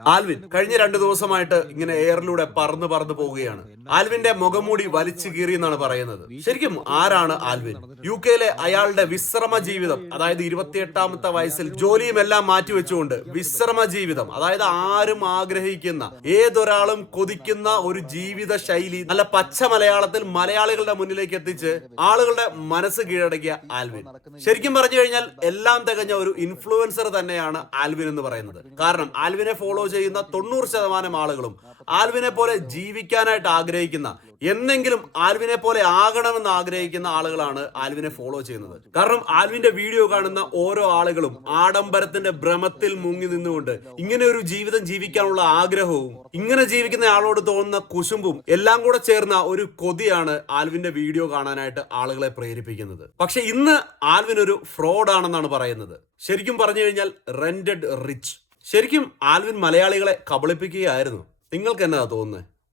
Alvin കഴിഞ്ഞ രണ്ടു ദിവസമായിട്ട് ഇങ്ങനെ എയറിലൂടെ പറന്ന് പറന്ന് പോവുകയാണ്. ആൽവിന്റെ മുഖംമൂടി വലിച്ചു കീറി എന്നാണ് പറയുന്നത്. ശരിക്കും ആരാണ് ആൽവിൻ? യു കെയിലെ അയാളുടെ വിശ്രമ ജീവിതം അതായത് ഇരുപത്തിയെട്ടാമത്തെ വയസ്സിൽ ജോലിയും എല്ലാം മാറ്റിവെച്ചുകൊണ്ട് വിശ്രമ ജീവിതം അതായത് ആരും ആഗ്രഹിക്കുന്ന ഏതൊരാളും കൊതിക്കുന്ന ഒരു ജീവിത ശൈലി നല്ല പച്ച മലയാളത്തിൽ മലയാളികളുടെ മുന്നിലേക്ക് എത്തിച്ച് ആളുകളുടെ മനസ്സ് കീഴടക്കിയ ആൽവിൻ. ശരിക്കും പറഞ്ഞു കഴിഞ്ഞാൽ എല്ലാം തികഞ്ഞ ഒരു ഇൻഫ്ലുവൻസർ തന്നെയാണ് ആൽവിൻ എന്ന് പറയുന്നത്. കാരണം ആൽവിനെ ഫോളോ ചെയ്യുന്ന തൊണ്ണൂറ് ശതമാനം ആളുകളും ആൽവിനെ പോലെ ജീവിക്കാനായിട്ട് ആഗ്രഹിക്കുന്ന എന്നെങ്കിലും ആൽവിനെ പോലെ ആകണമെന്ന് ആഗ്രഹിക്കുന്ന ആളുകളാണ് ആൽവിനെ ഫോളോ ചെയ്യുന്നത്. കാരണം ആൽവിന്റെ വീഡിയോ കാണുന്ന ഓരോ ആളുകളും ആഡംബരത്തിന്റെ ഭ്രമത്തിൽ മുങ്ങി നിന്നുകൊണ്ട് ഇങ്ങനെ ഒരു ജീവിതം ജീവിക്കാനുള്ള ആഗ്രഹവും ഇങ്ങനെ ജീവിക്കുന്ന ആളോട് തോന്നുന്ന കുശുമ്പും എല്ലാം കൂടെ ചേർന്ന ഒരു കൊതിയാണ് ആൽവിന്റെ വീഡിയോ കാണാനായിട്ട് ആളുകളെ പ്രേരിപ്പിക്കുന്നത്. പക്ഷെ ഇന്ന് ആൽവിൻ ഒരു ഫ്രോഡ് ആണെന്നാണ് പറയുന്നത്. ശരിക്കും പറഞ്ഞു കഴിഞ്ഞാൽ റെന്റഡ് റിച്ച് ശരിക്കും ആൽവിൻ മലയാളികളെ കബളിപ്പിക്കുകയായിരുന്നു. നിങ്ങൾക്ക് എന്നാ തോന്നുന്നത്